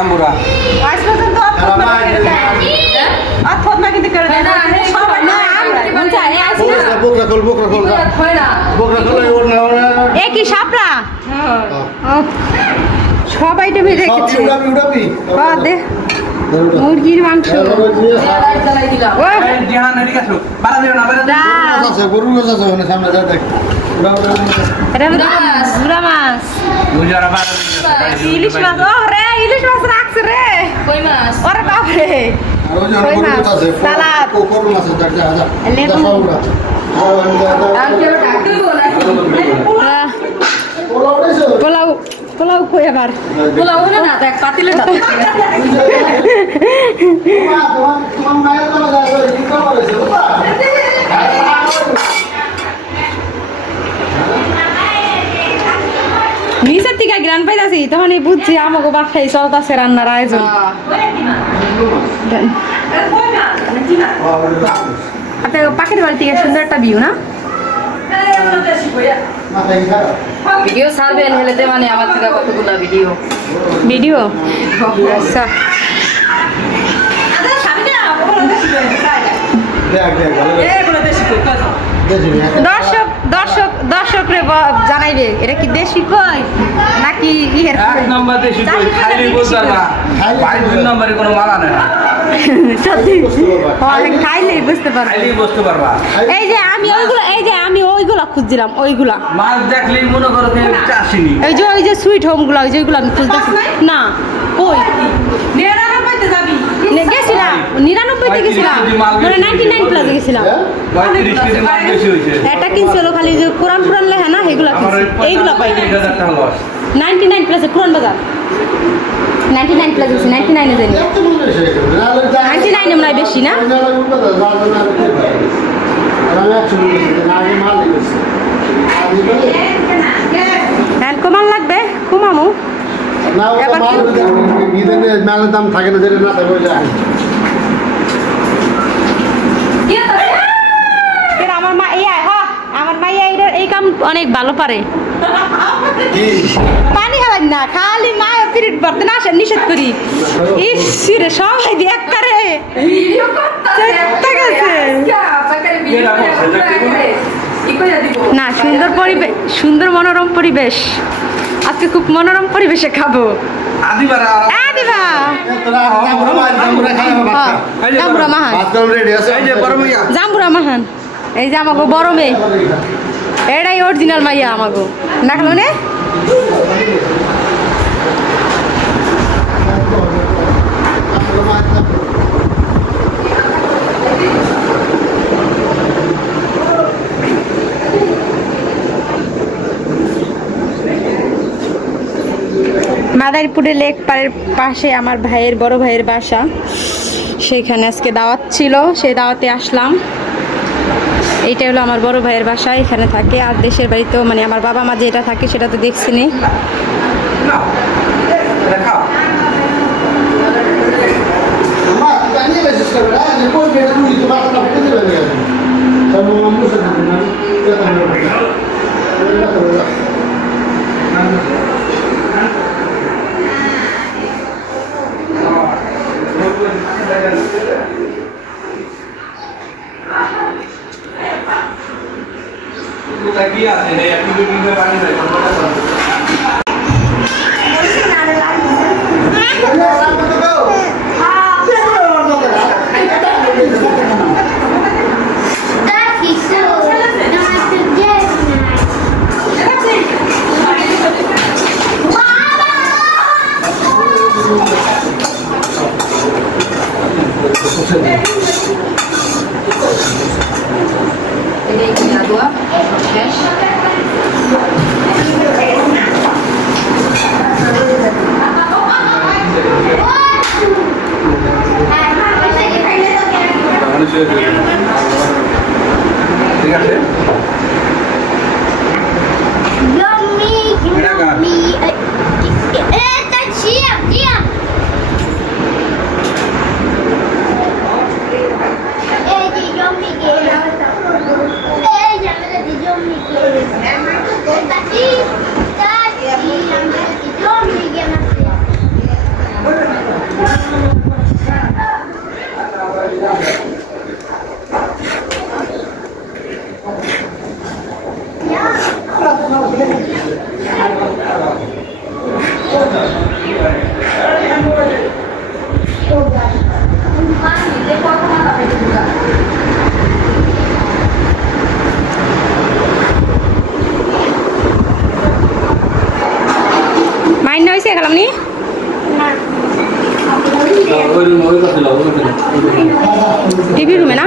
জাম্বুরা আজ পর্যন্ত আথত না কিন্তু করে না সবাই না মন চায় আসি না বকরা কল হয় না বকরা কল ওর না এ কি সাপরা সবাই টেবিল রেখেছে উড়াবি হ্যাঁ দে মুরগির মাংস চালাই দিলাম ওই জিহান এদিকে আসো বাড়া দিও না বাড়া আছে গরু আছে ওখানে সামনে যা দেখ এটা বুড়া মাছ বুঝারা বাড়া ইলিশ মাছ ও রে ইলিশ মাছ রাখছে রে কই মাছ ওরে বাপ রে আর ওই যে গরু আছে সালাদ কোকর মাছ দেখ যা যা লেবু আর কেউ ডাকতে বলা পোলাও পোলাও কই আবার পোলাও না দেখ পাতিলে না তোমার মায়ের বলা যায় কি করেছে বাবা নিচের থেকে গ্রান পাইতাছি তখন বুঝছি আমাকে বাসায় চলতেছে রান্নার আয়োজন আপনার পাখির বাড়ি থেকে সুন্দর একটা ভিউ না ভিডিও ছাড়বেন হেলেতে মানে আমার থেকে কতগুলো ভিডিও ভিডিও আচ্ছা দর্শক দর্শক দর্শকরে জানাইবে এটা কি দেশি কই নাকি ইহের এক নাম্বার দেশি কই খাইলে বুঝতে পারবা ভাই দুই নম্বরে কোনো মালা নেই সত্যি খাইলেই বুঝতে পারবা খাইলেই বুঝতে পারবা এই যে আমি ওইগুলা খুঁজছিলাম ওইগুলা মাছ দেখলেই মনে করো যে চাষিনি ওই যে সুইট হোম গুলা ওইগুলো আমি খুঁজতেছি না কই 99 তে যাবি গেছিলাম 99 তে গেছিলাম মানে 99 প্লাস গেছিলাম 35 কেজি মাছ বেশি হইছে এটা কিনছিল খালি যে কোরআন লেখা না এগুলা এইগুলা পাই 1000 টাকা লস 99 প্লাসে কোরআন বাজার 99 প্লাস আছে 99 এ জানি 99 মনে হয় বেশি না হ্যাঁ কমান লাগবে কমামু মেলার দাম থাকে না যেটা না থাকে ওই যায় আমার মাইয়া এই কাম অনেক ভালো পারে পানি খাবেন না খালি মা পিরিয়ড ভরতে না আসে নিষেধ করি ইসিরে সবাই দেখ করে না সুন্দর পরিবেশ সুন্দর মনোরম পরিবেশ আজকে খুব মনোরম পরিবেশে খাবো জাম্বুরা মাহান এই যে আমাকে বড় মেয়ে এটাই অরিজিনাল মাইয়া আমাকে দেখলো নে মাদারীপুরের লেক পাড়ের পাশে আমার ভাইয়ের বড় ভাইয়ের বাসা সেখানে আজকে দাওয়াত ছিল সেই দাওয়াতে আসলাম এইটা হলো আমার বড় ভাইয়ের বাসা এখানে থাকে আর দেশের বাড়িতেও মানে আমার বাবা মা যেটা থাকে সেটা তো দেখছি নি ঠিক আছে থেকে গেলাম নি টিভি রুমে না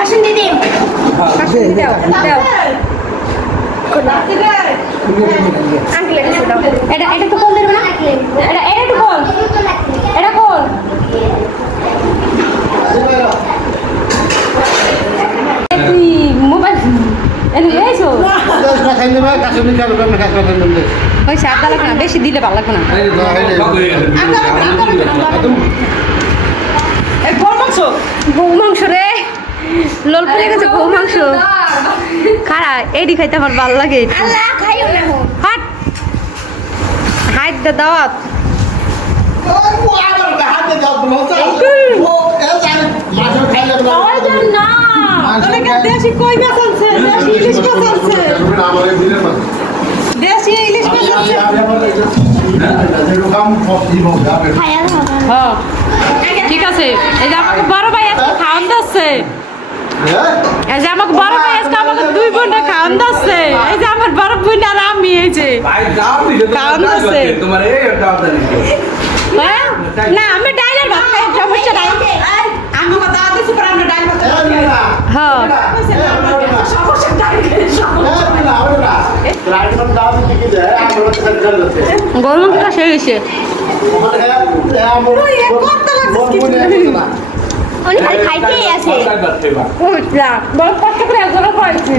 আসুন দিদি এটা এটা তো কোন দেবে না এটা এটা তো কোন এটা কোন তুই মোবাইল এটা লেছো ওই সাদা লাগবে না বেশি দিলে ভালো লাগবে না গৌ মাংস রে লোল পড়ে গেছে গৌ মাংস খারা এডি খাইতে আমার ভালো লাগে হাট হাট দা দাওয়াত ঠিক আছে এই যে আমাকে বড় ভাই আজকে খাওয়ান দিচ্ছে এই যে আমাকে বড় ভাই আজকে আমাকে দুই বোনটা খাওয়ান দিচ্ছে এই যে আমার বড় বোন আর আমি এই যে খাওয়ান দিচ্ছে না আমি ডাইলের ভাত খাই সমস্যা নাই আমি কথা দিছি পর আমরা ডাইল ভাত হ্যাঁ গরমটা শেষ হয়েছে খাইতেই আছে বড় কষ্ট করে একজন খাইছি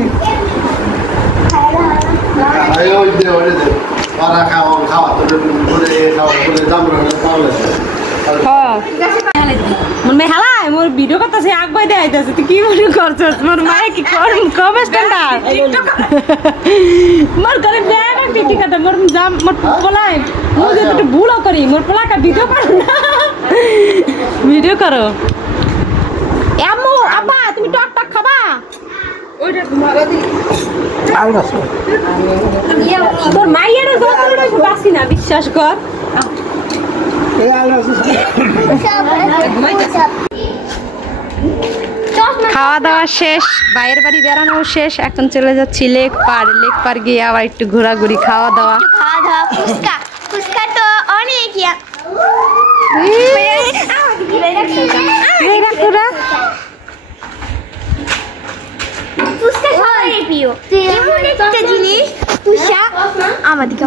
মনে হালাই মোর ভিডিও করতেছে আগবাই দেখাইতেছে তুই কি ভিডিও করছস মোর মায়ে কি কবে স্ট্যান্ডার্ড মোর করে ব্যাগ টিটি কাটা মোর জাম মোর পোলাই মোর একটু ভুলও করি মোর পোলাকা ভিডিও করো না ভিডিও করো আম্মু আব্বা তুমি টক টক খাবা ওইটা মারা দি তোর মায়ের জন্য বাসি না বিশ্বাস কর খাওয়া দাওয়া শেষ বাইরের বাড়ি বেড়ানো শেষ এখন চলে যাচ্ছি লেক পার গিয়ে আবার একটু ঘোরাঘুরি খাওয়া দাওয়া ফুচকা তো অনেক ফুচকা সবারই প্রিয় এমন একটা জিনিস ফুচকা আমাদের